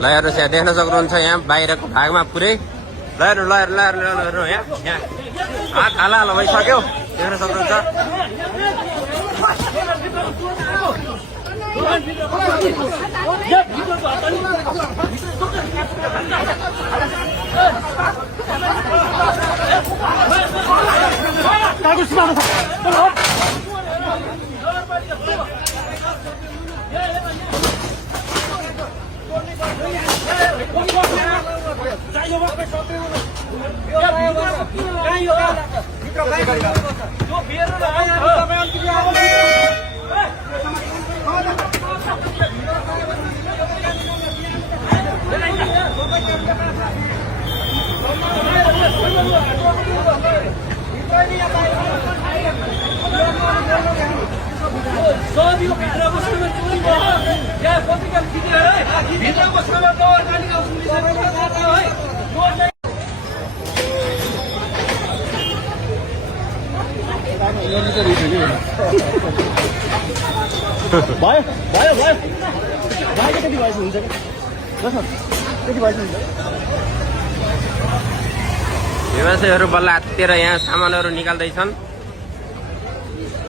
ल हेर्नुहोस् यहाँ देख्न सक्नुहुन्छ यहाँ बाहिरको भागमा पुरै ल हेर्नु यहाँ हात हाल भइसक्यो देख्न सक्नुहुन्छ। व्यवसायीहरू बल्ल हाततिर यहाँ सामानहरू निकाल्दैछन्।